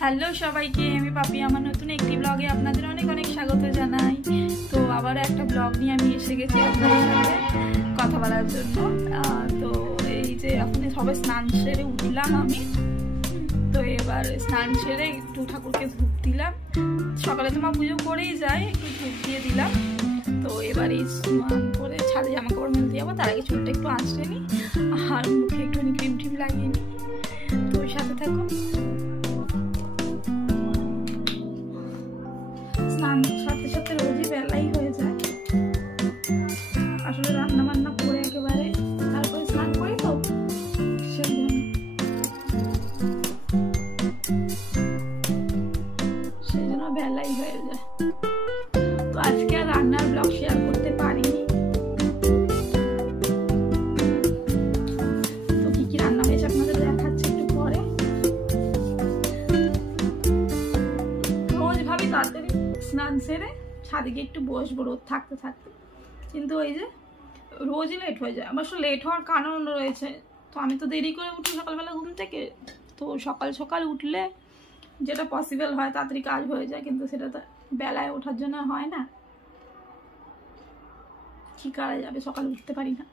Hello সবাইকে, আমি পাপি। আমার নতুন একটি ব্লগে আপনাদের অনেক অনেক স্বাগত জানাই। তো আবার একটা ব্লগ নিয়ে আমি এসে গেছি আপনাদের সাথে কথা বলার জন্য। তো এই যে এখন সবাই স্নান সেরে উঠলাম আমি। তো এবার স্নান সেরে একটু ঠাকুরকে ধূপ দিলাম। সকালে তো মা পুজো করেই যায়, একটু ধূপ দিয়ে দিলাম। তো এবার এই স্নান করে ছাদে জামা কাপড় মেলতে যাবো। তার আগে চুলটা একটু আঁচড়ে নিই আর মুখে একটুখানি ক্রিম টিম লাগিয়ে নিই। তো ওই সাথে থাকুন। স্নান সাথে সাথে রোজই বেলাই হয়ে যায়। আসলে রান্না বান্না করে একেবারে তারপরে স্নান করি, তো সেই জন্য বেলাই হয়ে যায়। তো আজকে আর রান্নার ব্লগ শেয়ার করতে পারিনি। তো কি কি রান্না হয়েছে আপনাদের দেখাচ্ছি একটু পরে। রোজ ভাবি তাড়াতাড়ি স্নান সেরে ছাদে গিয়ে একটু বসবো রোদ থাকতে থাকতে, কিন্তু ওই যে রোজই লেট হয়ে যায়। অবশ্য লেট হওয়ার কারণ রয়েছে। তো আমি তো দেরি করে উঠি সকালবেলা ঘুম থেকে। তো সকাল সকাল উঠলে যেটা পসিবল হয় তাড়াতাড়ি কাজ হয়ে যায়, কিন্তু সেটা তো বেলায় ওঠার জন্য হয় না। কি করা যাবে, সকালে উঠতে পারি না।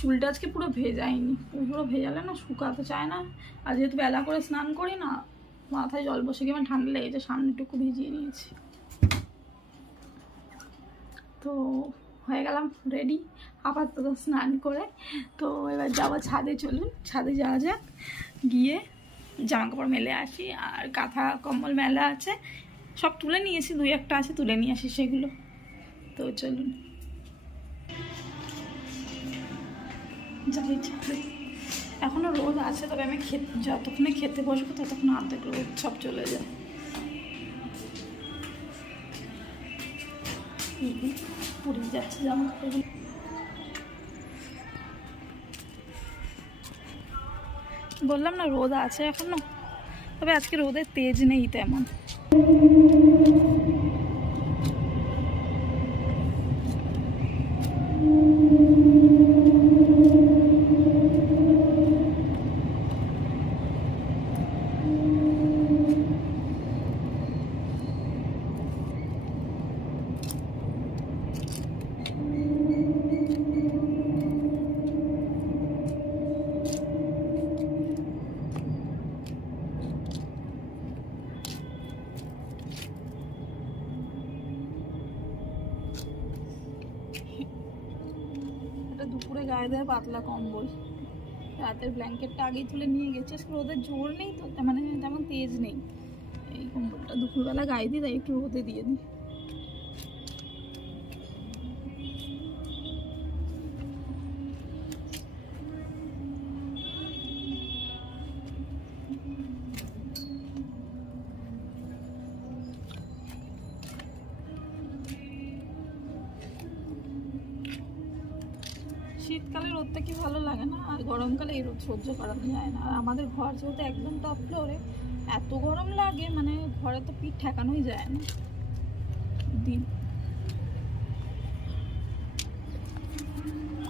চুলটা আজকে পুরো ভেজাইনি, পুরো ভেজালে না শুকাতে চায় না। আর যেহেতু বেলা করে স্নান করি না, মাথায় জল বসে গিয়ে আমার ঠান্ডা লেগেছে, সামনেটুকু ভিজিয়ে নিয়েছি। তো হয়ে গেলাম রেডি আপাতত স্নান করে। তো এবার যাবো ছাদে। চলুন ছাদে যাওয়া যাক, গিয়ে জামা কাপড় মেলে আসি। আর কাঁথা কম্বল মেলা আছে, সব তুলে নিয়েছি, দুই একটা আছে তুলে নিয়ে আসি সেগুলো। তো চলুন যাই ছাদে। এখনও রোদ আছে, তবে আমি যতক্ষণে খেতে বসবো ততক্ষণ অর্ধেক রোদ সব চলে যায়। পুড়ে যাচ্ছে জামা কাপড়। বললাম না রোদ আছে এখনো, তবে আজকে রোদের তেজ নেই তেমন। দুপুরে গায়ে দেয় পাতলা কম্বল, রাতের ব্ল্যাঙ্কেটটা আগেই তুলে নিয়ে গেছে। রোদের জোর নেই তো, মানে তেমন তেজ নেই। এই কম্বলটা দুপুরবেলা গায়ে দিই, তাই একটু রোদে দিয়ে দিই। শীতকালে রোদটা কি ভালো লাগে না, আর গরমকালে এই রোদ সহ্য করা যায় না। আর আমাদের ঘর যেহেতু একদম টপ ফ্লোরে, এত গরম লাগে, মানে ঘরে তো পিঠ ঠেকানোই যায় না দিন।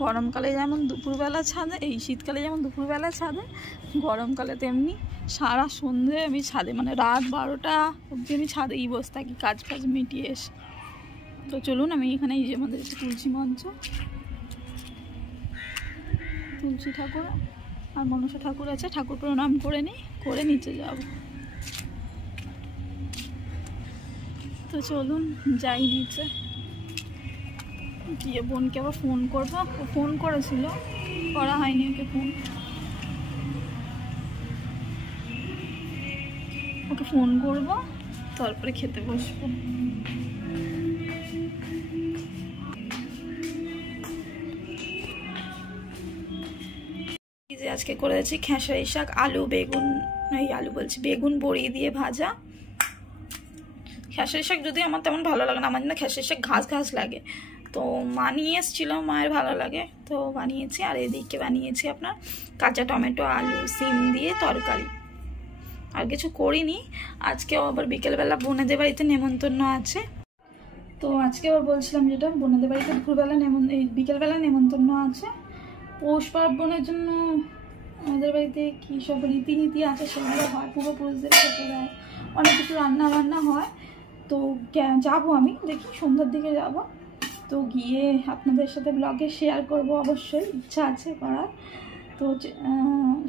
গরমকালে যেমন দুপুরবেলা ছাদে, এই শীতকালে যেমন দুপুরবেলা ছাদে, গরমকালে তেমনি সারা সন্ধে আমি ছাদে, মানে রাত 12টা অবধি আমি ছাদেই বসে থাকি কাজ ফাজ মিটিয়ে এসে। তো চলুন, আমি এখানে এই যে আমাদের তুলসী মঞ্চ, তুলসী ঠাকুর আর মনসা ঠাকুর আছে, ঠাকুর প্রণাম করে নিই, করে নিচে যাব। তো চলুন যাই নিচে গিয়ে বোনকে আবার ফোন করবো। ও ফোন করেছিল, করা হয়নি ওকে ফোন। ওকে ফোন করবো, তারপরে খেতে বসবো। আজকে করেছি খেসারি শাক, আলু বেগুন, এই আলু বলছি বেগুন বড়ি দিয়ে ভাজা। খেসারি শাক যদি আমার তেমন ভালো লাগে না, আমার জন্য খেসারি শাক ঘাস ঘাস লাগে। তো মা নিয়ে এসেছিল, মায়ের ভালো লাগে তো বানিয়েছি। আর এদিকে বানিয়েছি আপনার কাঁচা টমেটো আলু সিম দিয়ে তরকারি। আর কিছু করিনি। আজকেও আবার বিকেলবেলা বোনেদের বাড়িতে নেমন্তন্ন আছে। তো আজকে আবার বলছিলাম যেটা বোনেদের বাড়িতে দুপুরবেলা এই বিকেলবেলা নেমন্তন্ন আছে। পৌষ পার্বণের জন্য আমাদের বাড়িতে কী সব রীতিনীতি আছে সেগুলো হয়, পূর্বপুরুষদের খেতে দেয়, অনেক কিছু রান্না বান্না হয়। তো যাবো, আমি দেখি সন্ধ্যার দিকে যাব। তো গিয়ে আপনাদের সাথে ব্লগে শেয়ার করব, অবশ্যই ইচ্ছা আছে করার। তো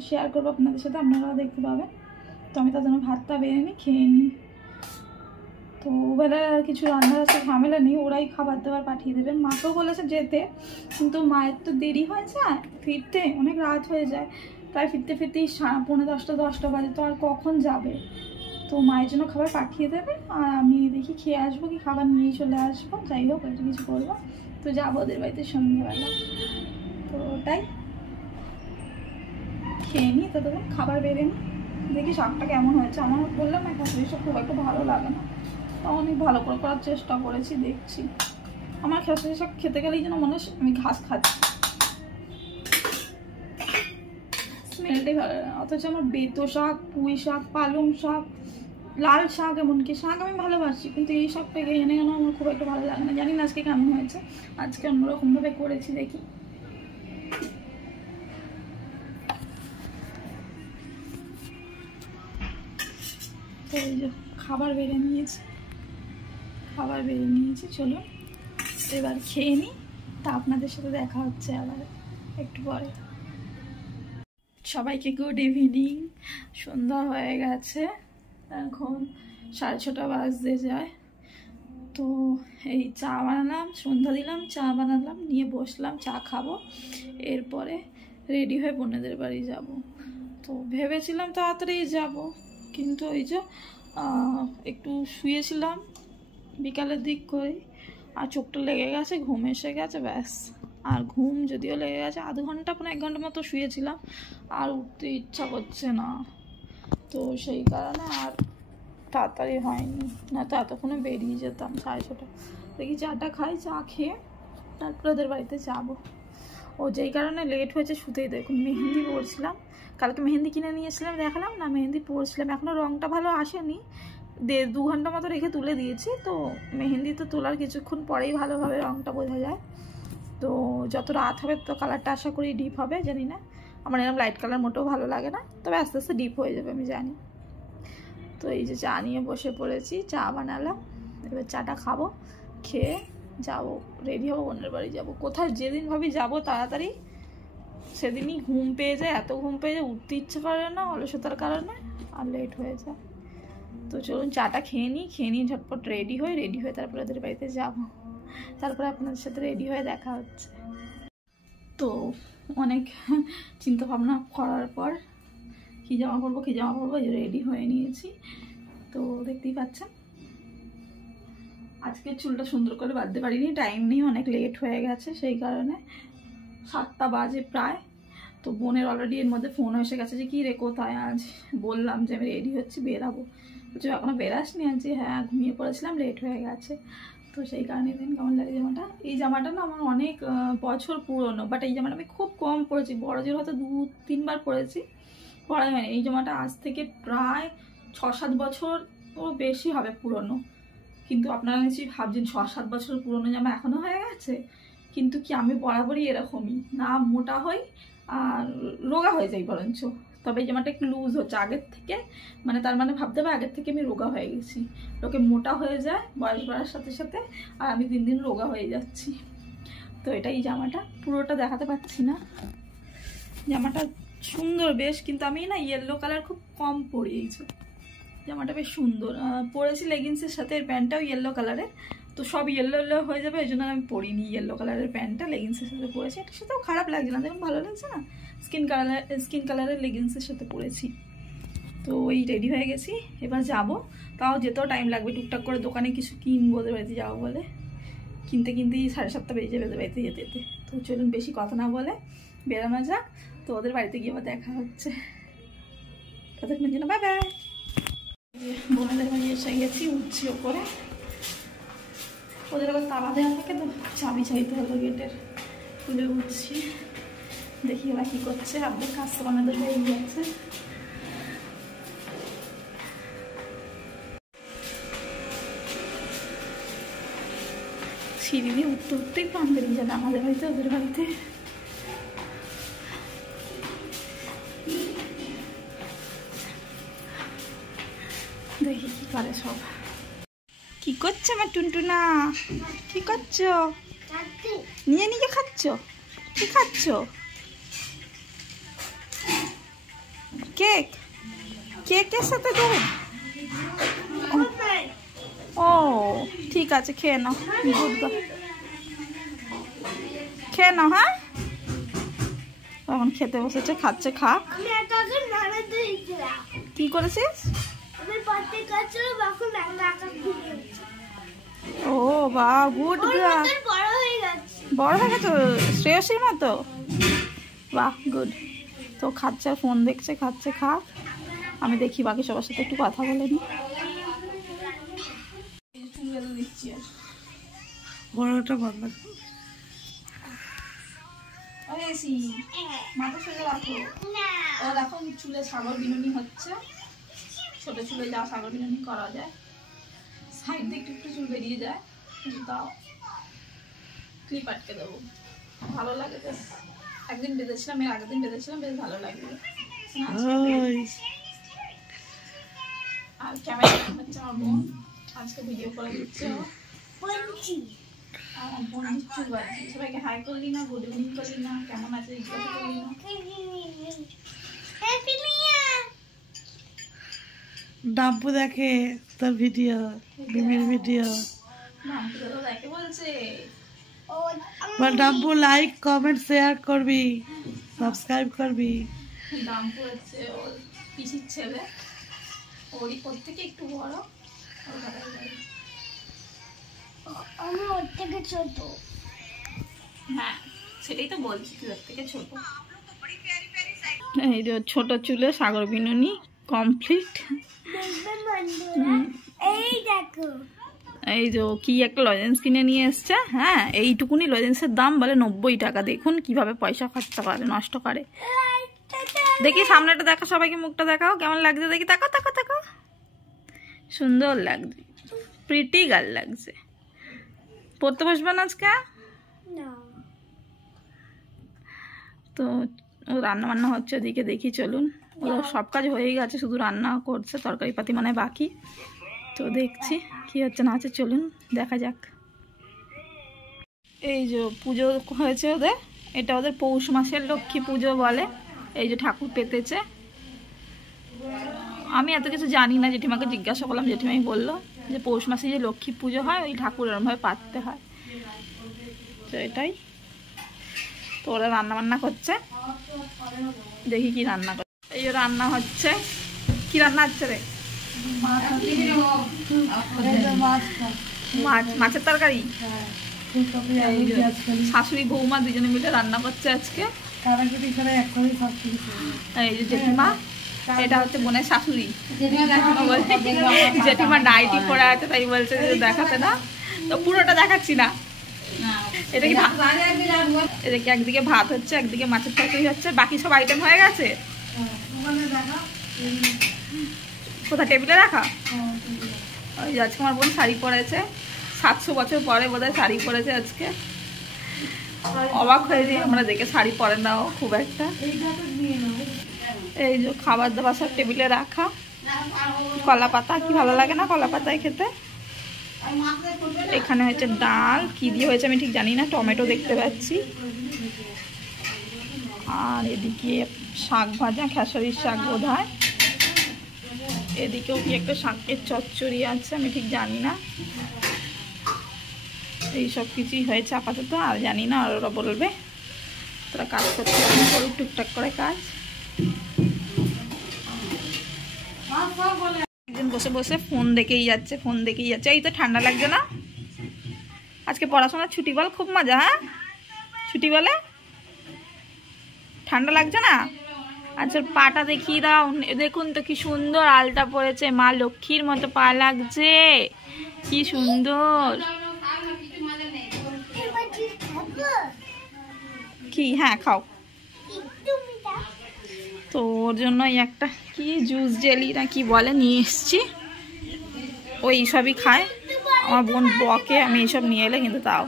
শেয়ার করবো আপনাদের সাথে, আপনারাও দেখতে পাবেন। তো আমি তার জন্য ভাতটা বেড়ে নিই, খেয়ে নিই। তো ওবেলায় আর কিছু রান্নার আছে ঝামেলা নেই, ওরাই খাবার দাবার পাঠিয়ে দেবেন। মাকেও বলেছে যেতে, কিন্তু মায়ের তো দেরি হয়ে যায় ফিরতে, অনেক রাত হয়ে যায়, প্রায় ফিরতে ফিরতেই 9:45-10টা বাজে। তো আর কখন যাবে? তো মায়ের জন্য খাবার পাঠিয়ে দেবে, আর আমি দেখি খেয়ে আসবো কি খাবার নিয়েই চলে আসবো, যাই হোক একটা কিছু করবো। তো যাবো ওদের বাড়িতে সন্ধ্যেবেলা। তো ওটাই খেয়ে নিই, ততক্ষণ খাবার বেড়ে নিই। দেখি শাকটা কেমন হয়েছে। আমার বললাম না শাশুড়ি শাক খুব একটা ভালো লাগে না, তা অনেক ভালো করে করার চেষ্টা করেছি, দেখছি। আমার খেসারি শাক খেতে গেলেই যেন মনে হয় আমি ঘাস খাচ্ছি, স্মেলটাই ভালো লাগে। অথচ আমার বেতো শাক, পুঁই শাক, পালং শাক, লাল শাক, এমনকি শাক আমি ভালোবাসি, কিন্তু এই শাকটা এনে কেন আমার খুব একটা ভালো লাগে না। জানি না আজকে কেমন হয়েছে, আজকে অন্যরকমভাবে করেছি, দেখি। তো এই যে খাবার বেড়ে নিয়েছি, চলো এবার খেয়ে নিই। তা আপনাদের সাথে দেখা হচ্ছে আবার একটু পরে। সবাইকে গুড ইভিনিং। সন্ধ্যা হয়ে গেছে, এখন 6:30 বাজতে যায়। তো এই চা বানালাম, সন্ধ্যা দিলাম, চা বানালাম, নিয়ে বসলাম, চা খাবো, এরপরে রেডি হয়ে বোনেদের বাড়ি যাব। তো ভেবেছিলাম তাড়াতাড়ি যাব, কিন্তু ওই যে একটু শুয়েছিলাম বিকালের দিক করে, আর চোখটা লেগে গেছে, ঘুম এসে গেছে, ব্যাস। আর ঘুম যদিও লেগে গেছে, আধ ঘন্টা 1 ঘন্টা মতো শুয়েছিলাম, আর উঠতে ইচ্ছা করছে না। তো সেই কারণে আর তাড়াতাড়ি হয়নি, না তো এতক্ষণে বেরিয়ে যেতাম 6:30। দেখি চাটা খাই, চা খেয়ে তারপরে ওদের বাড়িতে যাবো। ও যেই কারণে লেট হয়েছে শুতেই, দেখুন মেহেন্দি পরছিলাম, কালকে মেহেন্দি কিনে নিয়েছিলাম, দেখালাম না, মেহেন্দি পরছিলাম, এখনও রঙটা ভালো আসেনি, 1.5-2 ঘন্টা মতো রেখে তুলে দিয়েছি। তো মেহেন্দি তো তোলার কিছুক্ষণ পরেই ভালোভাবে রঙটা বোঝা যায়। তো যত রাত হবে তো কালারটা আশা করি ডিপ হবে, জানি না, আমার এরকম লাইট কালার মোটেও ভালো লাগে না, তবে আস্তে আস্তে ডিপ হয়ে যাবে আমি জানি। তো এই যে চা নিয়ে বসে পড়েছি, চা বানালাম, এবার চাটা খাবো, খেয়ে যাবো, রেডি হবো, বোনের বাড়ি যাবো। কোথায় যেদিন ভাবি যাবো তাড়াতাড়ি, সেদিনই ঘুম পেয়ে যায়, এত ঘুম পেয়ে যায়, উঠতে ইচ্ছে করে না অলসতার কারণে, আর লেট হয়ে যায়। তো চলুন চাটা খেয়ে নিই, ঝটপট রেডি হয়ে তারপরে ওদের বাড়িতে যাবো, তারপরে আপনাদের সাথে রেডি হয়ে দেখা হচ্ছে। তো অনেক চিন্তা ভাবনা করার পর কী জামা পরবো রেডি হয়ে নিয়েছি। তো দেখতেই পাচ্ছেন আজকে চুলটা সুন্দর করে বাঁধতে পারিনি, টাইম নেই, অনেক লেট হয়ে গেছে, সেই কারণে 7টা বাজে প্রায়। তো বোনের অলরেডি এর মধ্যে ফোন এসে গেছে যে কী রে কোথায় আজ, বললাম যে আমি রেডি হচ্ছি, বেরাবো। বলছি এখনও বেরাসনি? আজ হ্যাঁ ঘুমিয়ে পড়েছিলাম, লেট হয়ে গেছে। তো সেই কারণে দিন কেমন লাগে জামাটা, এই জামাটা না আমার অনেক বছর পুরনো, বাট এই জামাটা আমি খুব কম পরেছি, বড় জোর হয়তো 2-3 বার পরেছি, পরা হয়নি। এই জামাটা আজ থেকে প্রায় 6-7 বছর ও বেশি হবে পুরনো। কিন্তু আপনারা নিশ্চয়ই ভাবছেন 6-7 বছর পুরনো জামা এখনও হয়ে গেছে, কিন্তু কি আমি বরাবরই এরকমই, না মোটা হই আর রোগা হয়ে যাই বরঞ্চ। তবে এই জামাটা একটু লুজ হচ্ছে আগের থেকে, মানে তার মানে ভাবতে হবে আগের থেকে আমি রোগা হয়ে গেছি। লোকে মোটা হয়ে যায় বয়স বাড়ার সাথে সাথে, আর আমি দিন দিন রোগা হয়ে যাচ্ছি। তো এটাই জামাটা, পুরোটা দেখাতে পাচ্ছি না। জামাটা সুন্দর বেশ, কিন্তু আমি না ইয়েলো কালার খুব কম পরি, এই জামাটা বেশ সুন্দর পরেছি লেগিংসের সাথে, এর প্যান্টটাও ইয়েলো কালারের, তো সব ইয়েলো হয়ে যাবে, এই জন্য আমি পরিনি ইয়েলো কালারের প্যান্টটা, লেগিংসের সাথে পরেছি। এটার সাথেও খারাপ লাগছে না, দেখুন ভালো লাগছে না, স্কিন কালারের লেগিংসের সাথে পরেছি। তো ওই রেডি হয়ে গেছি, এবার যাব, তাও যেতেও টাইম লাগবে, টুকটাক করে দোকানে কিছু কিনবো, ওদের বাড়িতে যাবো বলে, কিনতেই 7:30 বেজে যাবে ওদের বাড়িতে যেতে যেতে। তো চলুন বেশি কথা না বলে বেরানো যাক, তো ওদের বাড়িতে গিয়ে আবার দেখা হচ্ছে, ততক্ষণের জন্য বাই বাই। বোনেদের বাড়ি এসে গেছি, উঠছি ওপরে, ওদের আবার তালা দেওয়া থাকে তো চাবি চাইতে হলো গেটের, তুলে উঠছি, দেখি ওরা কী করছে, আপনাদের কাজ তো বানাদের হয়ে গেছে। সিঁড়ি দিয়ে উঠতে উঠতেই প্রাণ বেরিয়ে যাবে আমাদের বাড়িতে ওদের বাড়িতে। দেখি কি করে সব। কি করছো আমার টুনটুনা? কি করছো? নিয়ে নিয়ে খাচ্ছ? কি খাচ্ছ? কেক? কেকের সাথে দুধ? ও ঠিক আছে, খেয়ে নাও। গুড, খেয়ে নাও। হ্যাঁ, এখন খেতে বসেছে, খাচ্ছে, খাক। কি করেছিস? ও বা, গুড গার্ল। বড় হয়ে গেছে শ্রেয়সীর মতো? বাহ, গুড। তো খাচ্ছে, ফোন দেখছে, খাচ্ছে, খাক। আমি দেখি বাকি সবার সাথে একটু কথা বলে নি। বড়টা বন্ধ। মাথা সোজা রাখো। ও দেখো চুলে সাগর বিনুনি হচ্ছে। ছোট চুলে যা সাগর বিনুনি করা যায়, সাইড দিয়ে একটু একটু চুল বেরিয়ে যায়, কিন্তু তাও ক্লিপ আটকে দেবো। ভালো লাগে বেশ। একদিন বেঁধেছিলাম, এর আগের দিন বেঁধেছিলাম, বেশ ভালো লাগলো। আর ক্যামেরা হচ্ছে আমার বোন, আজকে ভিডিও করে দিচ্ছে। সবাইকে হাই করলি না, গুড ইভিনিং করলি না, কেমন আছে জিজ্ঞাসা করলি না। ডাম্পু দেখে তোর ভিডিও, বিমির ভিডিও। দেখে বলছে ডাম্পু লাইক কমেন্ট শেয়ার করবি, সাবস্ক্রাইব করবি। ডাম্পু হচ্ছে ওর পিসির ছেলে, ওরই ওর থেকে একটু বড়। আমি ওর থেকে ছোট। হ্যাঁ, সেটাই তো বলছি, ওর থেকে ছোট। এই যে ছোট চুলে সাগর বিনুনি কমপ্লিট। এই দেখো, এই যে কি একটা লজেন্স কিনে নিয়ে এসছে। হ্যাঁ, এইটুকুনি লজেন্সের দাম বলে 90 টাকা। দেখুন কিভাবে পয়সা খরচা করে, নষ্ট করে। দেখি সামনেটা দেখা, সবাইকে মুখটা দেখাও, কেমন লাগছে দেখি। তাকাও তাকাও তাকাও, সুন্দর লাগছে, প্রিটি গার্ল লাগছে। পড়তে বসবেন আজকে? তো ও রান্না বান্না হচ্ছে ওদিকে, দেখি চলুন। ওর সব কাজ হয়ে গেছে, শুধু রান্না করছে, তরকারি পাতি মানে বাকি। তো দেখছি কি হচ্ছে না হচ্ছে, চলুন দেখা যাক। এই যে পুজো হয়েছে ওদের, এটা ওদের পৌষ মাসের লক্ষ্মী পুজো বলে। এই যে ঠাকুর পেতেছে। আমি এত কিছু জানি না, জেঠিমাকে জিজ্ঞাসা করলাম, জেঠিমাই বললো যে পৌষ মাসে যে লক্ষ্মী পুজো হয় ওই ঠাকুর এরমভাবে পাততে হয়। তো এটাই। তো ওরা রান্না বান্না করছে, দেখি কি রান্না করছে। এই যে রান্না হচ্ছে। কি রান্না হচ্ছে রে? মাছের তরকারি। শাশুড়ি বৌমা দুজনে মিলে রান্না করছে আজকে। এই যে জেঠিমা, এটা হচ্ছে বোনের শাশুড়ি। জেঠিমা নাইটি পরে আছে, তাই বলছে যে দেখাতে না, তো পুরোটা দেখাচ্ছি না। এটা কি এদিকে একদিকে ভাত হচ্ছে, একদিকে মাছের তরকারি হচ্ছে, বাকি সব আইটেম হয়ে গেছে। কোথায় টেবিলে রাখা? ওই আজকে আমার বোন শাড়ি পরেছে, 700 বছর পরে বোধহয় শাড়ি পরেছে আজকে। অবাক হয়ে যাই আমরা দেখে, শাড়ি পরে নাও খুব একটা। এই যে খাবার দাবার সব টেবিলে রাখা। কলা পাতা, কি ভালো লাগে না কলা পাতায় খেতে। এখানে হচ্ছে ডাল, কি দিয়ে হয়েছে আমি ঠিক জানি না, টমেটো দেখতে পাচ্ছি। আর এদিকে শাক ভাজা, খেসারির শাক বোধ হয়। এদিকেও কি একটা শাকের চচ্চড়ি আছে, আমি ঠিক জানি না। এই সব কিছুই হয়েছে আপাতত, আর জানি না, আর ওরা বলবে। তোরা কাজ করতে করুক টুকটাক করে কাজ। একজন বসে বসে ফোন দেখেই যাচ্ছে, ফোন দেখেই যাচ্ছে। এই তো ঠান্ডা লাগছে না? আজকে পড়াশোনার ছুটি বল, খুব মজা। হ্যাঁ, ছুটি বলে ঠান্ডা লাগছে না? আচ্ছা পাটা দেখিয়ে দাও। দেখুন তো কি সুন্দর আলতা পরেছে, মা লক্ষ্মীর মতো পা লাগছে, কি সুন্দর। কি? হ্যাঁ খাও। তো ওর জন্য একটা কি জুস জেলি না কি বলে নিয়ে এসছি, ওই সবই খায়। আমার বোন বকে আমি এইসব নিয়ে এলে, কিন্তু তাও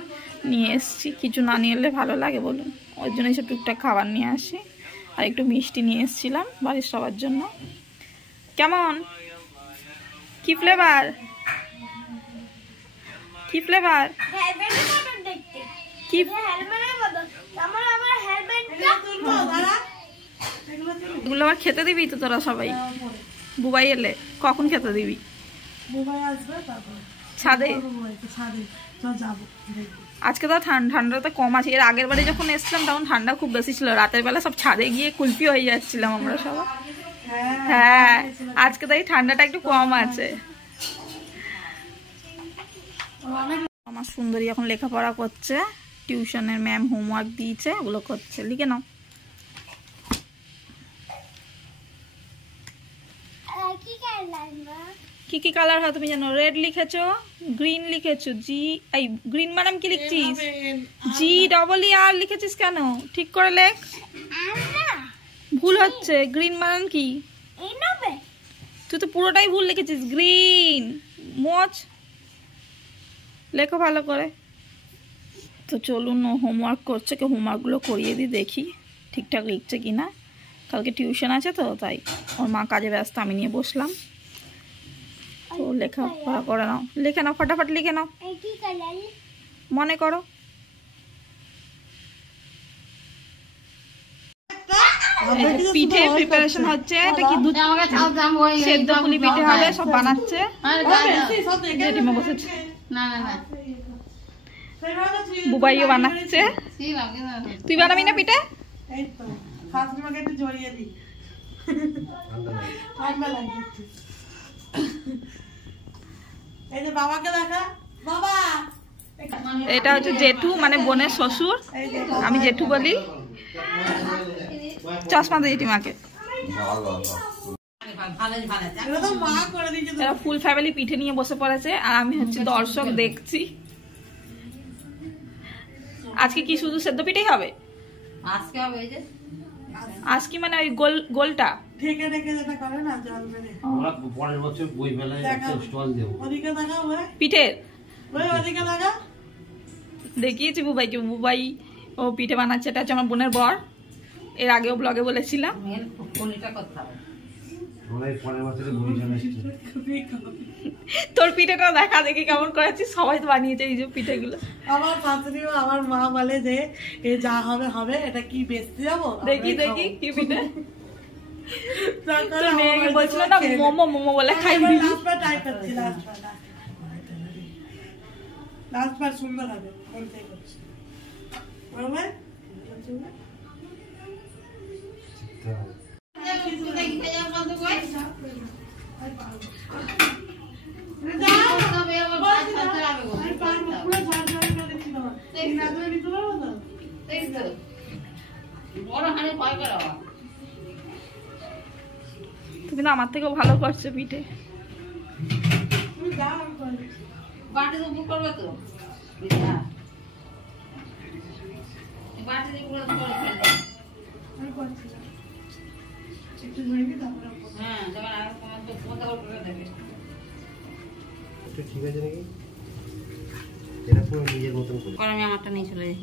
নিয়ে এসছি। কিছু না নিয়ে এলে ভালো লাগে বলুন, ওই জন্য এইসব টুকটাক খাবার নিয়ে আসি। আর একটু মিষ্টি নিয়ে এসেছিলাম বাড়ির সবার জন্য। কেমন, কি ফ্লেভার, কি ফ্লেভার, হেলমেটের মতো দেখতে। কি হেলমেটের মতো। আমার হেলমেটটা এগুলো আবার খেতে দিবি তো তোরা সবাই? বুবাই এলে কখন খেতে দিবি? বুবাই আসবে তারপর ছাদে? ছাদে যাবো। আজকে তো ঠান্ডাটা কম আছে। এর আগের বারে যখন এসছিলাম তখন ঠান্ডা খুব বেশি ছিল, রাতের বেলা সব ছাদে গিয়ে কুলফি হয়ে যাচ্ছিলাম আমরা সবাই। হ্যাঁ, আজকে তাই ঠান্ডাটা একটু কম আছে। আমার সুন্দরী এখন লেখাপড়া করছে, টিউশনের ম্যাম হোমওয়ার্ক দিয়েছে, ওগুলো করছে। লিখে নাও। কি কালার মা? কি কি কালার হয় তুমি জানো? রেড লিখেছো, গ্রিন লিখেছো, গ্রিন মানে কি লিখছিস? GEER লিখেছিস কেন? ঠিক করে লেখ, ভুল হচ্ছে। গ্রিন মানে কি? এই নবে তুই তো পুরোটাই ভুল লিখেছিস। গ্রিন মোচ, লেখো ভালো করে। তো চলুন, ও হোমওয়ার্ক করছে, কি হোমওয়ার্কগুলো করিয়ে দিই, দেখি ঠিকঠাক লিখছে কিনা। কালকে টিউশন আছে তো তাই ওর মা কাজে ব্যস্ত, আমি নিয়ে বসলাম। তো লেখাপড়া করে নাও, লিখে নাও, ফটাফট লিখে নাও, এই কি কালার? মনে করো। পিঠে প্রিপারেশন হচ্ছে। এটা কি দুধ সেদ্ধ পুলি পিঠে হবে, সব বানাচ্ছে। জেঠিমা বসেছে, বুবাইও বানাচ্ছে। তুই বানাবি না পিঠে? এই তো শাশুড়িমাকে একটু জড়িয়ে দিই, ঠান্ডা লাগে একটু। এই যে বাবাকে দেখা, বাবা। এটা হচ্ছে জেঠু, মানে বোনের শ্বশুর, আমি জেঠু বলি। চশমা দিয়ে জেঠিমাকে। এরা ফুল ফ্যামিলি পিঠে নিয়ে বসে পড়েছে, আর আমি হচ্ছে দর্শক, দেখছি। আজকে কি শুধু সেদ্ধ পিঠেই হবে? আজকে হবে এই যে আজকে মানে ওই গোলটা ঠেকে ঠেকে যেটা করে না, জল মেরে। আমরা পরের বছর বই মেলায় একটা স্টল দেব। ওদিকে দেখা ওই পিঠের, ওদিকে দেখা। দেখিয়েছি বুবাইকে, বুবাই ও পিঠে বানাচ্ছে। এটা হচ্ছে আমার বোনের বর, এর আগেও ব্লগে বলেছিলাম। মেন ফোনটা করতে হবে। আমরা এই পরের বছর বই মেলা আসছে। তোর পিঠেটা দেখা, দেখি কেমন করেছিস। সবাই তো বানিয়েছে এই যে পিঠেগুলো। আমার শাশুড়িও আমার মা বলে যে এ যা হবে হবে, এটা কি বেচতে যাবো? দেখি দেখি কি পিঠে। তার তোর মেয়েকে বলছিল না মোমো মোমো বলে খাই দিবি। লাস্ট বার সুন্দর হবে, কোনটাই করছি বলবে। তুমি তো আমার থেকেও ভালো করছো পিঠে। বাটি তো বুক করবে তো, বাটি দিয়ে পুরো করে ফেলবে। হ্যাঁ, যখন আর কোনো তো পোতা করে দেবে। এটা ঠিক আছে নাকি? এটা পুরো নিজের মতন করে। করে আমি আমারটা নিয়ে চলে যাই।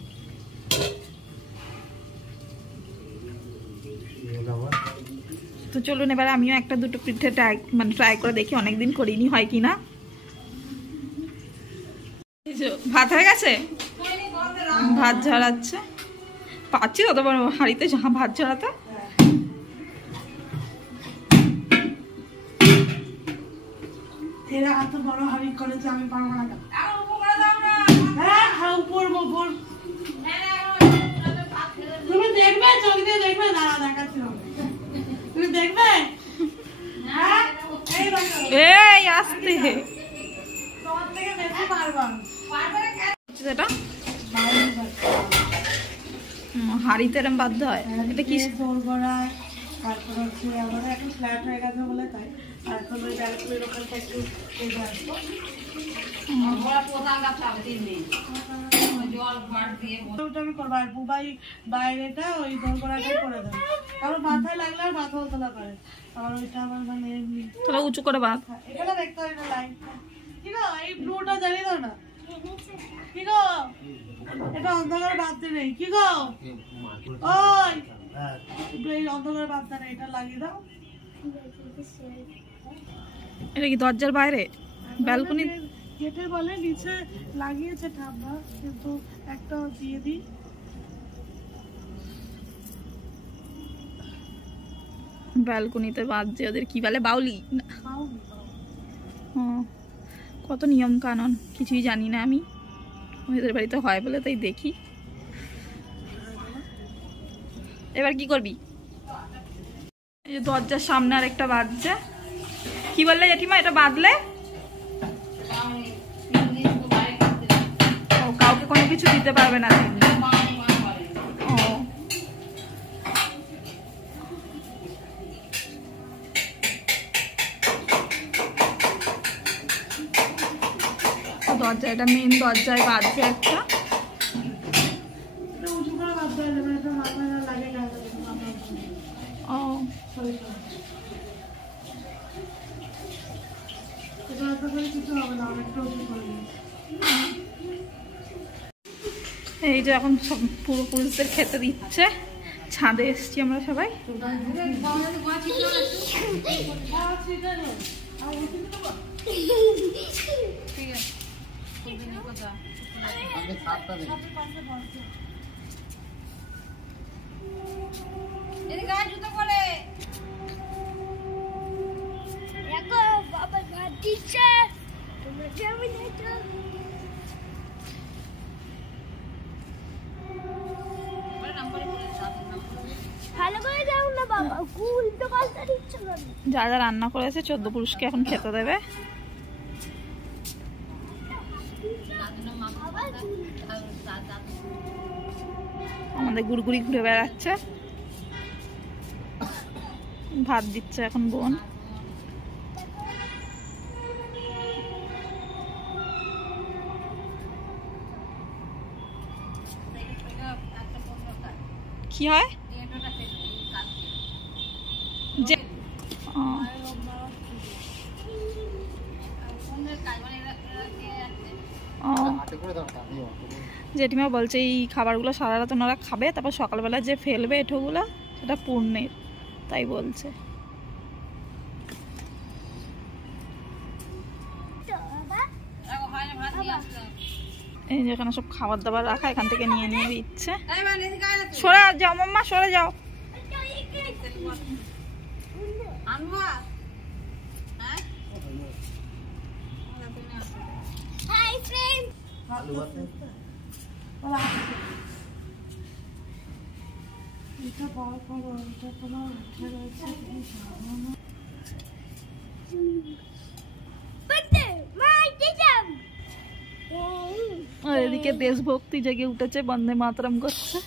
এই হলো আমার। তো চলুন এবারে আমিও একটা দুটো পিঠে ট্রাই করে দেখি, অনেকদিন করিনি, হয় কিনা। ভাত হয়ে গেছে, ভাত ঝরাচ্ছে। পাচ্ছি তত বড় হাঁড়িতে ভাত ঝরাতে। এরা এত বড় হাড়ি করেছে, আমি পারবো না। হ্যাঁ, পড়বো। তুমি দেখবে, চোখ দিয়ে দেখবে, দাঁড়া দেখাচ্ছি। তুমি দেখবে? হ্যাঁ, এই দেখো, এই আসতে তোমার থেকে বেশি পারবা। সেটা হাঁড়িতে এরম বাধ্য হয়। এটা কি? জোর গড়ায়, তারপর হচ্ছে আমাদের এখন ফ্ল্যাট হয়ে গেছে বলে তাই। আর এখন ওই ব্যারাকপুরের ওখানটা একটু এগিয়ে আসবো। ওরা পোতা গাছ হবে 3 দিন। জল মার দিয়ে ওটা আমি করবো। আর বুবাই বাইরেটা ওই দোরগোড়াটাই করে দেবো, কারণ মাথায় লাগলে আর মাথা তোলা করে। আর ওইটা আমার মানে এমনি তোরা উঁচু করে বাঁধ। এখানে দেখতে হয় না লাইনটা। কি কি গো এই ব্লুটা জ্বালিয়ে দাও না কি গো এটা অন্ধকার বাদতে নেই কি গো ওই একটু এই অন্ধকার বাদতে নেই এটা লাগিয়ে দাও এটা কি দরজার বাইরে ব্যালকনি? গেটে বলে নিচে লাগিয়েছে ঠাম্মা কিন্তু একটা দিয়ে দিই ব্যালকনিতে বাজছে ওদের কি বলে বাউলি? খাও ও, কত নিয়ম কানুন কিছুই জানি না আমি, ওদের বাড়িতে হয় বলে তাই দেখি। এবার কি করবি? এই যে দরজার সামনে আর একটা বাজছে, কি বললে জেঠিমা এটা বাঁধলে? ও, কাউকে কোনো কিছু দিতে পারবে না তুমি? ও, দরজা এটা মেন দরজায় বাজছে একটা। উঁচু করে বাদতে হবে এটা মাথায় না লাগে গায়ে ও, এটা এত করে কিছু হবে না অনেকটা উঁচু করে দিই এই যে এখন সব পূর্বপুরুষদের খেতে দিচ্ছে, ছাদে এসছি আমরা সবাই। দেখো বাবা ভাত দিচ্ছে তোমরা কেমন আছো? ভালো করে যাও না বাবা, উল্টো পাল্টা দিচ্ছ কেন? যা যা রান্না করেছে 14 পুরুষকে এখন খেতে দেবে। আমাদের গুড়গুড়ি ঘুরে বেড়াচ্ছে, ভাত দিচ্ছে এখন বোন। কি হয় যে ও, ও, জেঠিমা বলছে এই খাবারগুলো সারা রাত ওনারা খাবে, তারপর সকালবেলা যে ফেলবে এঠোগুলো সেটা পুণ্যের, তাই বলছে। এই যেখানে সব খাবার দাবার রাখা, এখান থেকে নিয়ে নিয়ে দিচ্ছে। সরে যাও মাম্মা, সরে যাও। হাই ফ্রেন্ড, এটা বড় করো এটা তোমার উঠে রয়েছে তুমি সামনে বাতে মাই দিদাম। আর এদিকে দেশভক্তি জেগে উঠেছে, বন্দে মাতরম করছে।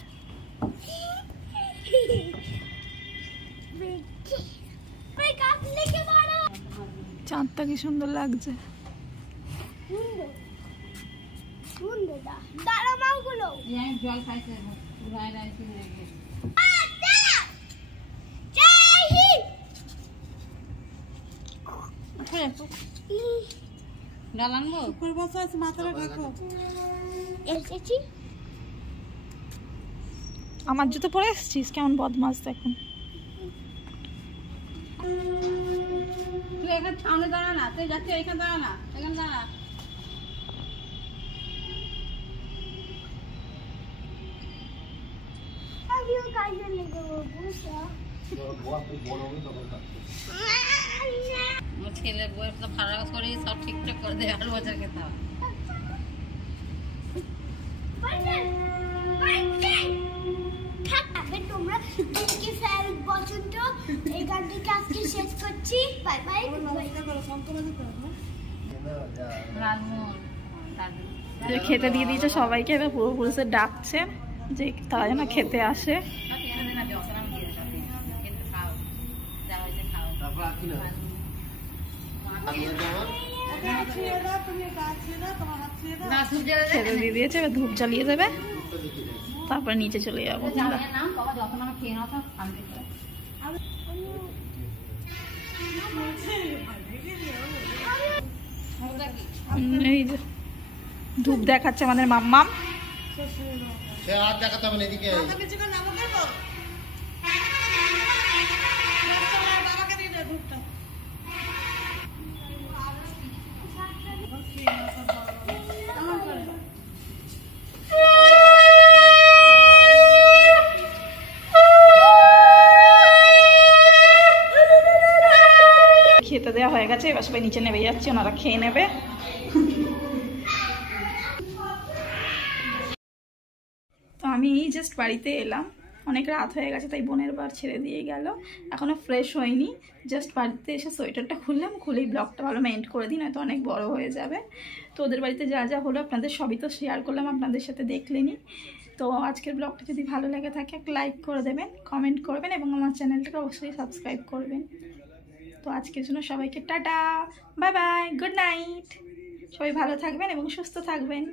চাঁদটা কি সুন্দর লাগছে। দাঁড়া মাগুলো জল খাইছে ডাল আনবো উপর বসে আছে মাথাটা ঢাকো এসেছি। আমার জুতো পরে এসছিস, কেমন বদমাস দেখুন। তুই এখানে সামনে দাঁড়া না, তুই যাচ্ছি এখানে দাঁড়া না, এখানে দাঁড়া। আমিও কাজে লেগে বসা। আমার ছেলের বয়স তো খারাপ করে সব ঠিকঠাক করে দেয়, আর বছর খেতে হবে। তোমরা কি ফের পছন্দ এই গানটিকে আজকে শেষ করছি। Bye bye. নমস্কার করো সন্তমাদি করো লালমোহন দাদু যে খেতে দিয়ে দিয়েছে সবাইকে, এবার পূর্বপুরুষের ডাকছে যে তারা যেন খেতে আসে। তুমি গাছ ছিঁড়ে দাও তোমার হাত ছিঁড়ে দাও খেতে দিয়ে দিয়েছে, এবার ধূপ জ্বালিয়ে দেবে, তারপর নিচে চলে যাবো। নাম বাবা যখন আমার খেয়ে নাও তো আমি এই যে ধূপ দেখাচ্ছে আমাদের মাম্মাম। সে হাত দেখাতে হবে না, এদিকে আয়। মাথা পিছু করে নামো কেন? বাবাকে দিয়ে দে ধূপটা। কেমন করে? খেতে দেওয়া হয়ে গেছে, এবার সবাই নিচে নেমে যাচ্ছে, ওনারা খেয়ে নেবে। তো আমি এই জাস্ট বাড়িতে এলাম, অনেক রাত হয়ে গেছে তাই বোনের বার ছেড়ে দিয়ে গেল, এখনও ফ্রেশ হয়নি। জাস্ট বাড়িতে এসে সোয়েটারটা খুললাম, খুলেই ব্লগটা ভালো এন্ড করে দিই, নয়তো অনেক বড় হয়ে যাবে। তো ওদের বাড়িতে যা যা হলো আপনাদের সবই তো শেয়ার করলাম, আপনাদের সাথে দেখলেনি। তো আজকের ব্লগটা যদি ভালো লেগে থাকে লাইক করে দেবেন, কমেন্ট করবেন এবং আমার চ্যানেলটাকে অবশ্যই সাবস্ক্রাইব করবেন। তো আজকের জন্য সবাইকে tata, bye bye, good night. সবাই ভালো থাকবেন এবং সুস্থ থাকবেন।